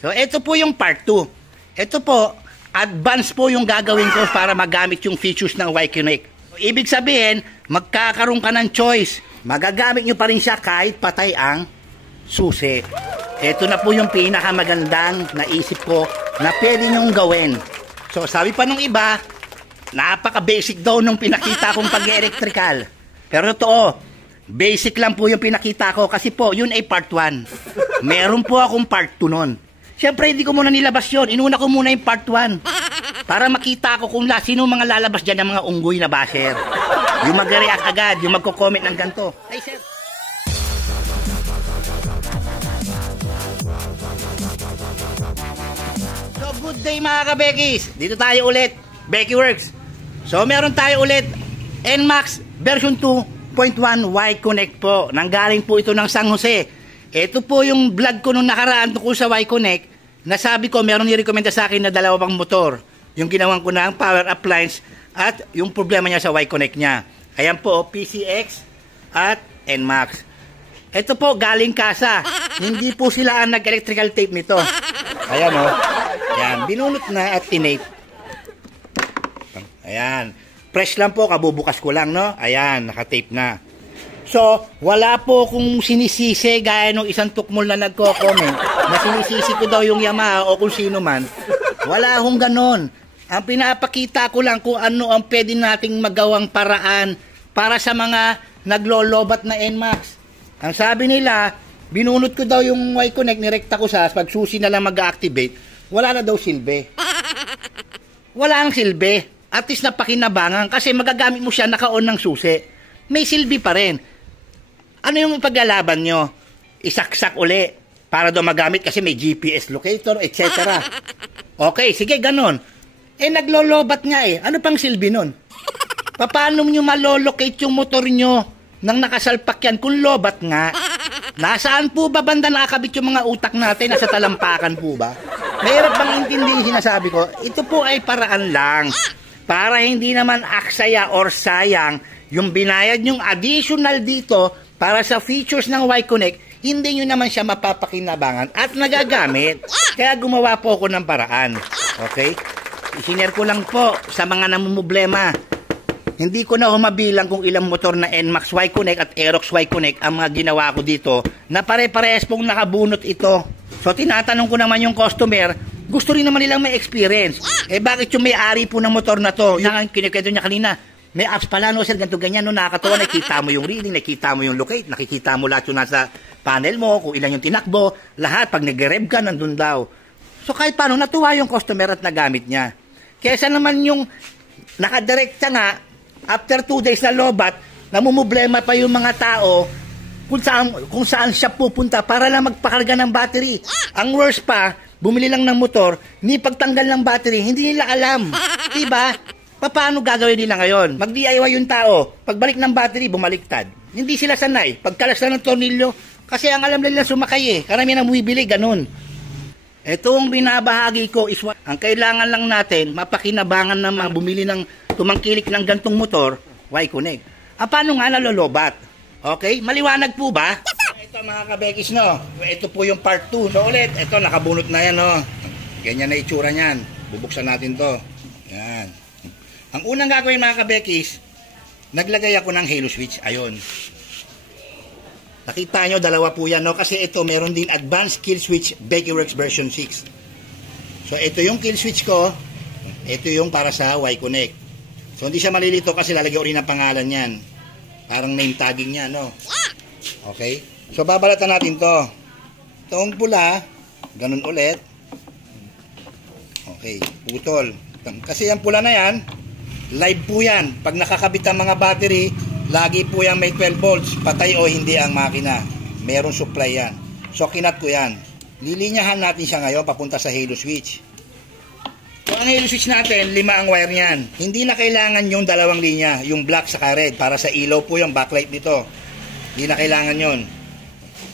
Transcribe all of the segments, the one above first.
So, ito po yung part 2. Ito po, advance po yung gagawin ko para magamit yung features ng Y-Connect. Ibig sabihin, magkakaroon ka ng choice. Magagamit nyo pa rin siya kahit patay ang susi. Ito na po yung pinakamagandang naisip ko na pwede nyong gawin. So, sabi pa nung iba, napaka-basic daw nung pinakita kong pag-electrical. Pero totoo, basic lang po yung pinakita ko kasi po, yun ay part 1. Meron po akong part 2 nun. Siyempre, hindi ko muna nilabas yun. Inuna ko muna yung part 1. Para makita ko kung sino mga lalabas dyan ng mga unggoy na basher. Yung mag-react agad, yung magko-comment ng ganito. Ay, sir. So, good day mga ka-Beckys. Dito tayo ulit. Becky Works. So, meron tayo ulit. NMAX version 2.1 Y-Connect po. Nanggaling po ito ng San Jose. Ito po yung vlog ko nung nakaraan tungkol sa Y-Connect. Nasabi ko, meron nirekomenda sa akin na 2 pang motor. Yung ginawan ko ng power appliance at yung problema niya sa Y-Connect niya. Ayan po, PCX at NMAX. Ito po, galing kasa. Hindi po sila ang nag-electrical tape nito. Ayan o. Ayan, binunot na at tinape. Ayan. Fresh lang po, kabubukas ko lang, no? Ayan, nakatape na. So, wala po kung sinisisi gaya nung isang tukmol na nagko-comment na sinisisi ko daw yung Yamaha o kung sino man. Wala hong ganon. Ang pinapakita ko lang kung ano ang pwede nating magawang paraan para sa mga naglolobat na NMAX. Ang sabi nila, binunot ko daw yung Y-Connect, nirekta ko sa pag susi na lang mag-activate, wala na daw silbi. Wala ang silbi. At least napakinabangan kasi magagamit mo siya naka-on ng susi. May silbi pa rin. Ano yung ipaglalaban nyo? Isaksak uli para daw magamit kasi may GPS locator, etc. Okay, sige, ganon. Naglolobat nga eh. Ano pang silbi nun? Paano nyo malolocate yung motor nyo nang nakasalpak yan kung lobat nga? Nasaan po ba banda nakakabit yung mga utak natin? Nasa talampakan po ba? Mahirap bang intindihin sinasabi ko? Ito po ay paraan lang para hindi naman aksaya or sayang yung binayad yung additional dito para sa features ng Y-Connect, hindi nyo naman siya mapapakinabangan at nagagamit. Kaya gumawa po ako ng paraan. Okay? Isinare ko lang po sa mga namumblema. Hindi ko na humabilang kung ilang motor na NMAX Y-Connect at Aerox Y-Connect ang mga ginawa ko dito na pare-parehas pong nakabunot ito. So tinatanong ko naman yung customer, gusto rin naman nilang may experience. Bakit yung may-ari po ng motor na to? Yung kinikwento niya kanina, may apps pala, no, sir, ganito, ganyan, no, nakakatawa, nakikita mo yung reading, nakikita mo yung locate, nakikita mo lahat yung nasa panel mo, kung ilan yung tinakbo, lahat, pag nag-rev ka, nandun daw. So, kahit paano, natuwa yung customer at nagamit niya. Kesa naman yung nakadirekta nga, after 2 days na lobat, namumblema pa yung mga tao kung saan siya pupunta para lang magpakarga ng battery. Ang worst pa, bumili lang ng motor, ni pagtanggal ng battery, hindi nila alam. Diba? Paano gagawin nila ngayon? Mag-DIY yung tao. Pagbalik ng battery, bumaliktad. Hindi sila sanay. Pagkalas na ng tornilyo, kasi ang alam nila sumakay eh. Karamihan ang bumibili, ganun. Ito ang binabahagi ko is ang kailangan lang natin, mapakinabangan na bumili ng tumangkilik ng gantong motor, Y-Connect. Paano nga nalolobat? Okay? Maliwanag po ba? Ito mga ka-Beckys, no? Ito po yung part 2. So ulit, ito nakabunot na yan, no? Ganyan na itsura niyan. Bubuksan natin to. Yan. Ang unang gagawin mga ka-Beckys, naglagay ako ng halo switch. Ayun. Nakita nyo, 2 po yan, no? Kasi ito, meron din advanced kill switch Becky Works version 6. So, ito yung kill switch ko. Ito yung para sa Y-Connect. So, hindi siya malilito kasi lalagyan ko rin ng pangalan yan. Parang name tagging yan, no? Okay? So, babalatan natin to. Itong pula, ganun ulit. Okay, putol. Kasi yung pula na yan, live po yan. Pag nakakabit ang mga battery, lagi po yan may 12 volts. Patay o hindi ang makina. Merong supply yan. So, kinat ko yan. Lilinyahan natin siya ngayon papunta sa halo switch. So, ang halo switch natin, 5 ang wire niyan. Hindi na kailangan yung 2 linya. Yung black saka red. Para sa ilaw po yung backlight nito. Hindi na kailangan yon.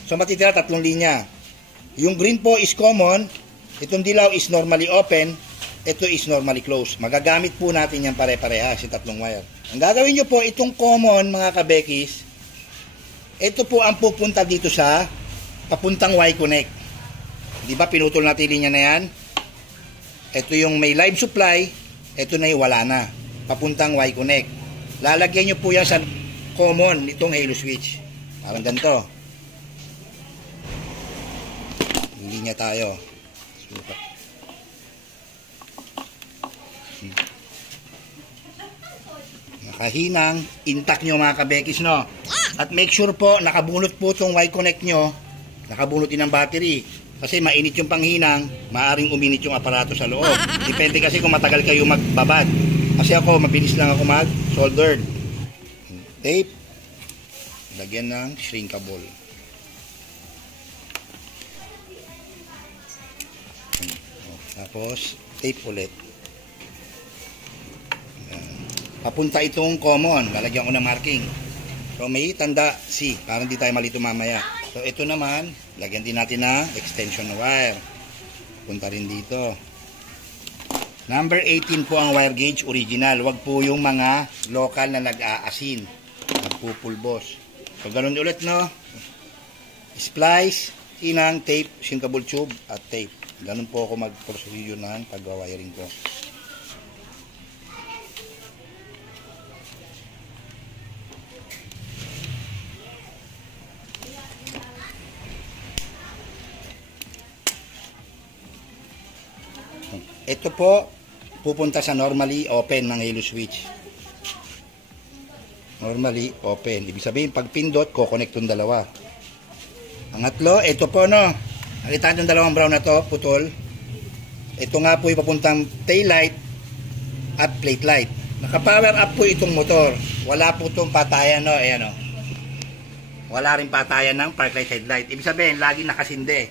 So, matitira 3 linya. Yung green po is common. Itong dilaw is normally open. Ito is normally closed. Magagamit po natin yan pare-parehas, yung 3 wire. Ang gagawin nyo po, itong common, mga ka-Beckys, ito po ang pupunta dito sa papuntang Y-Connect. Di ba pinutol natin linya na yan? Ito yung may live supply, ito na yung wala na. Papuntang Y-Connect. Lalagyan nyo po yan sa common nitong halo switch. Parang ganito. Linya tayo. Super. Nakahinang, intact nyo mga kabekis, no? At make sure po, nakabunot po itong Y-Connect nyo, nakabunot din ang battery. Kasi mainit yung panghinang, maaring uminit yung aparato sa loob. Depende kasi kung matagal kayo magbabad. Kasi ako, mabilis lang ako mag-soldered. Tape. Lagyan ng shrinkable. Tapos, tape ulit. Papunta itong common. Lalagyan ko ng marking. So, may tanda C. Para hindi tayo malito mamaya. So, ito naman, lagyan din natin na extension wire. Punta rin dito. Number 18 po ang wire gauge original. Huwag po yung mga local na nag-aasin. Nagpupulbos. So, ganun ulit, no? Splice, hinang, tape, shrinkable tube, at tape. Ganun po ako mag-procedure ng pag-wiring ko. Ito po, pupunta sa normally open ng halo switch. Normally open. Ibig sabihin, pag pindot, ko-connect yung dalawa. Pangatlo, ito po, no. Nakita nyo yung dalawang brown na to, putol. Ito nga po yung papuntang tail light at plate light. Naka-power up po itong motor. Wala po itong patayan, no. Ayan, no. Wala rin patayan ng park light, headlight. Ibig sabihin, lagi nakasinde.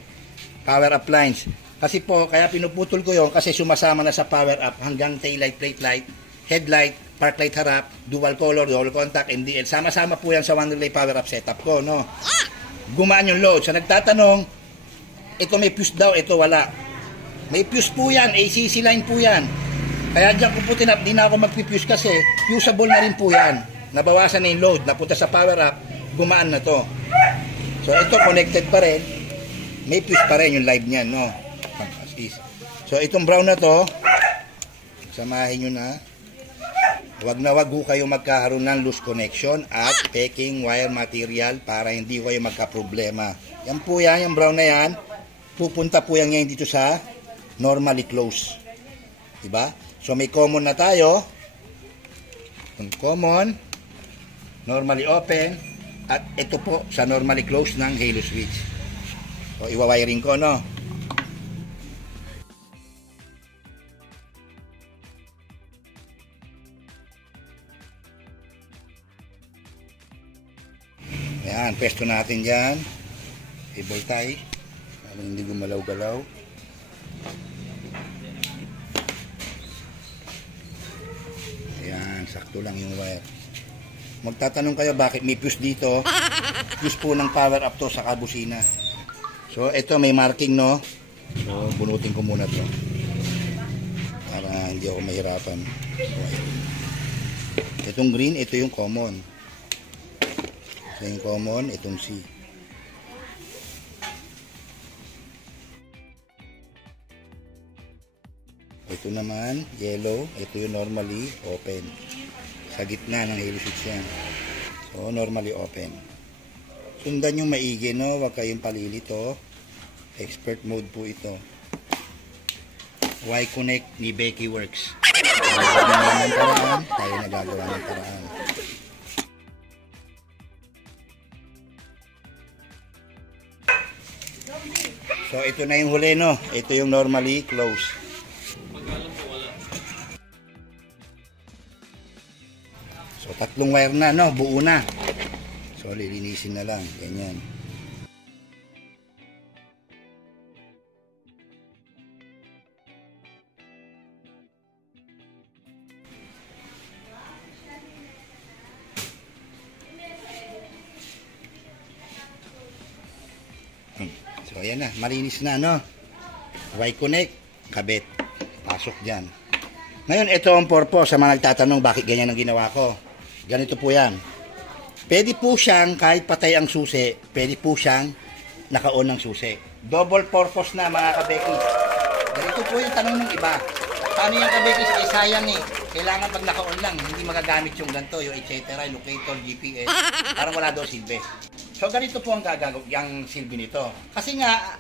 Power up lines. Kasi po, kaya pinuputol ko yon kasi sumasama na sa power up hanggang tail light, plate light, headlight, park light harap, dual color, dual contact, NDL. Sama-sama po yan sa one relay power up setup ko, no? Gumaan yung load. So, nagtatanong, ito may fuse daw, ito wala. May fuse po yan, ACC line po yan. Kaya dyan ko po di na ako magpipuse kasi fuseable na rin po yan. Nabawasan na yung load, napunta sa power up, gumaan na to. So, ito connected pa rin. May fuse pa rin yung live niyan, no? So, itong brown na to, samahin nyo na. Wag na wag ho kayo magkakaroon ng loose connection at peking wire material para hindi kayo magka-problema. Yan po yan, yung brown na yan, pupunta po yan ngayon dito sa normally close. Diba? So, may common na tayo. Yung common, normally open, at ito po sa normally close ng halo switch. So, iwawiring ko, no? Ayan, pesto natin dyan. Cable tie. Para hindi gumalaw-galaw. Ayan, sakto lang yung wire. Magtatanong kayo bakit may fuse dito. Fuse po ng power up to sa kabusina. So, ito may marking, no? So, bunutin ko muna to. Para hindi ako mahirapan. Itong green, ito yung common. Ito yung common, itong C. Ito naman, yellow. Ito yung normally open. Sa gitna ng halo switch yan. So, normally open. Sundan yung maigi, no? Huwag kayong palilito. Expert mode po ito. Y-Connect ni Becky Works. Tayo nagagawa ng paraan. So, ito na yung huli, no? Ito yung normally close. So, tatlong wire na, no? Buo na. So, lilinisin na lang. Ganyan. So, ayan na. Malinis na, no? Y-Connect, kabit. Pasok dyan. Ngayon, ito ang purpose sa mga nagtatanong bakit ganyan ang ginawa ko. Ganito po yan. Pwede po siyang, kahit patay ang susi, pwede po siyang naka-on ng susi. Double purpose na mga kabekis. Ganito po yung tanong ng iba. Paano yung kabekis? Eh sayang eh. Kailangan pag naka-on lang, hindi magagamit yung ganito, yung etc. Locator, GPS. Parang wala daw silbi. So ganito po ang yung silbi nito. Kasi nga,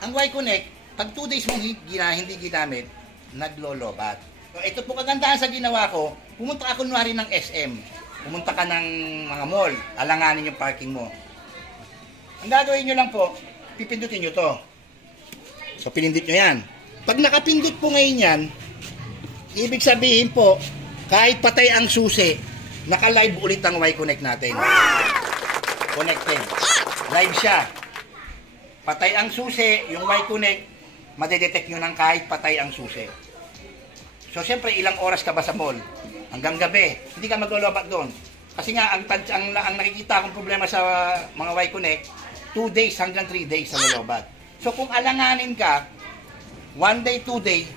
ang Y-Connect, pag 2 days mong hindi ginamit, naglolobat. So ito po kagandahan sa ginawa ko, pumunta ka kunwari ng SM. Pumunta ka ng mga mall, alanganin yung parking mo. Ang gagawin nyo lang po, pipindutin nyo to. So, pinindot nyo yan. Pag nakapindot po ngayon yan, ibig sabihin po, kahit patay ang susi, naka-live ulit ang Y-Connect natin. Connected. Live siya. Patay ang susi, yung Y-Connect, madedetect nyo ng kahit patay ang susi. So, siyempre, ilang oras ka ba sa mall? Hanggang gabi. Hindi ka maglolobat doon. Kasi nga, ang nakikita akong problema sa mga Y-Connect, 2 days hanggang 3 days sa lolobat. So kung alanganin ka, 1 day, 2 day,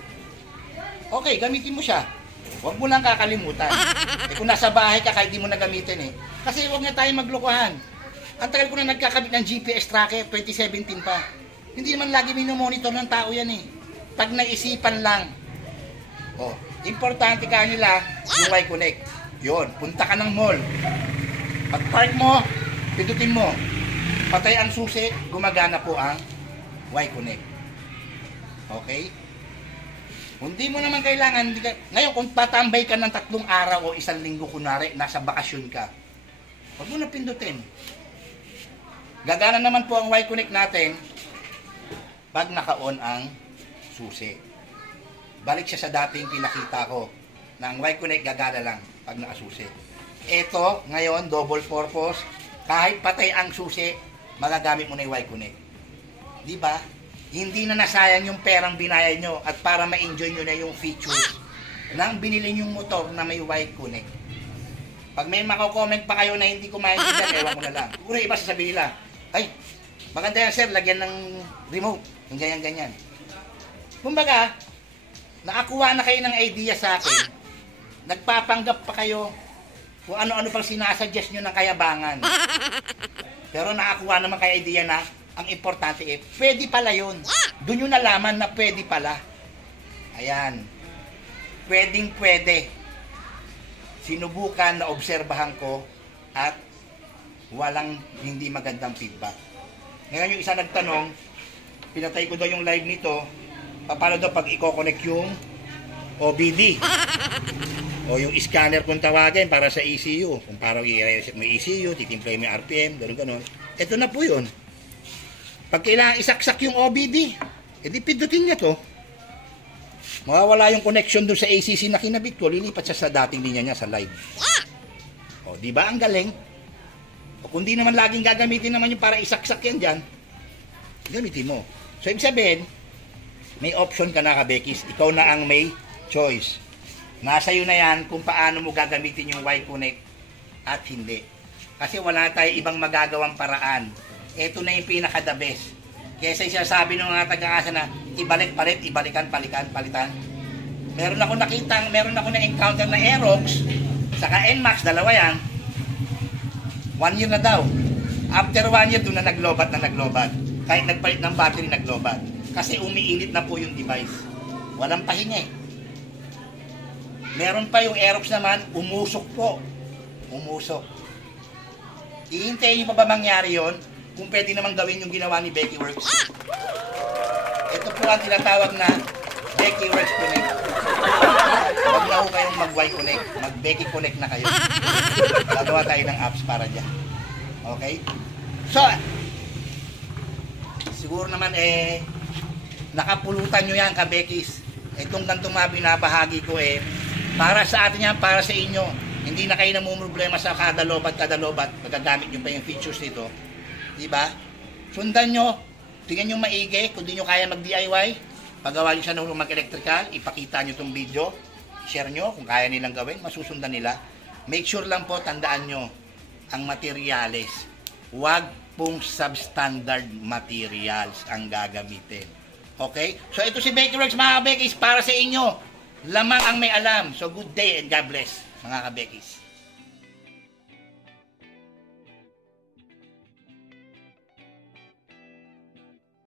okay, gamitin mo siya. Huwag mo lang kakalimutan. Eh kung nasa bahay ka, kahit di mo na gamitin eh. Kasi huwag na tayo maglokohan. Ang tagal ko na nagkakabit ng GPS tracker, 2017 pa. Hindi naman lagi minomonitor ng tao yan eh. Pag naisipan lang. Oh, importante ka nila yung Y-Connect. Yun, punta ka ng mall. Pag park mo, pindutin mo. Patay ang susi, gumagana po ang Y-Connect. Okay? Kung di mo naman kailangan, ngayon kung tatambay ka ng 3 araw o 1 linggo kunwari, nasa bakasyon ka, huwag mo na pindutin. Gagana naman po ang Y-Connect natin pag naka-on ang susi. Balik siya sa dating pinakita ko na ang Y-Connect gagana lang pag nakasusi. Ito, ngayon, double purpose. Kahit patay ang susi, magagamit mo na yung Y-Connect. Diba? Hindi na nasayang yung perang binayad nyo at para ma-enjoy nyo na yung features ng binili yung motor na may Y-Connect. Pag may mako-comment pa kayo na hindi ko maintindihan, ewan ko na lang. Siguro iba sasabihin nila, ay, maganda yan sir, lagyan ng remote. Yung ganyan-ganyan. Kumbaga, nakakuha na kayo ng idea sa akin, nagpapanggap pa kayo kung ano-ano pang sinasuggest nyo ng kayabangan. Pero nakakuha naman kayo idea na ang importante eh, pwede pala yun. Doon nyo nalaman na pwede pala. Ayan. Pwedeng pwede. Sinubukan na obserbahan ko at walang hindi magandang feedback. Ngayon yung isa nagtanong, pinatay ko daw yung live nito, paano daw pag i-connect yung OBD? O yung scanner kung tawagin para sa ECU. Kung parang i-reset mo ECU, titimplay mo yung RPM, gano'n. Ito na po yun. Pag kailangan isaksak yung OBD, edi pindutin niya to. Mawawala yung connection doon sa ACC na kinabit ko, lilipat siya sa dating linya niya sa live. O, di ba ang galing? O kung di naman laging gagamitin naman yung para isaksak yan dyan, gamitin mo. So, ibig sabihin, may option ka na kabekis. Ikaw na ang may choice. Nasa iyo na yan kung paano mo gagamitin yung Y-Connect at hindi. Kasi wala tayo ibang magagawang paraan. Ito na yung pinaka-the best. Kesa sabi ng mga taga-asa na ibalik-palit, ibalikan-palitan. Meron ako na-encounter na Aerox, saka NMAX, dalawa yan. 1 year na daw. After 1 year, doon na naglobat. Kahit nagpalit ng battery, naglobat. Kasi umiinit na po yung device. Walang pahinga eh. Meron pa yung Aerox naman, umusok po. Ihintayin nyo pa ba mangyari yon? Kung pwede namang gawin yung ginawa ni Becky Works. Ito po ang tinatawag na Becky Works Connect. Huwag na ho kayong mag-Y-Connect. Mag-Becky Connect na kayo. Gagawa tayo ng apps para dyan. Okay? So, siguro naman nakapulutan nyo yan, kabekis. Itong gantong mga binabahagi ko para sa atin yan, para sa inyo. Hindi na kayo namumroblema sa kada lobat, magagamit nyo pa yung features nito. Diba? Sundan nyo, tingnan nyo maigi, kung di nyo kaya mag-DIY, pagawa nyo siya ng mag-electrical, ipakita nyo itong video, share nyo, kung kaya nilang gawin, masusundan nila. Make sure lang po, tandaan nyo, ang materials, huwag pong substandard materials ang gagamitin. Okay? So ito si Becky Works, mga kabekis, para sa inyo. Lamang ang may alam. So good day and God bless, mga kabekis.